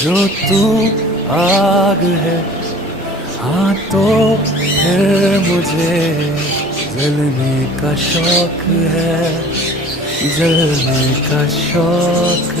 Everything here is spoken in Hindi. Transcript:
जो तू आग है, हाँ तो फिर मुझे जलने का शौक है, जलने का शौक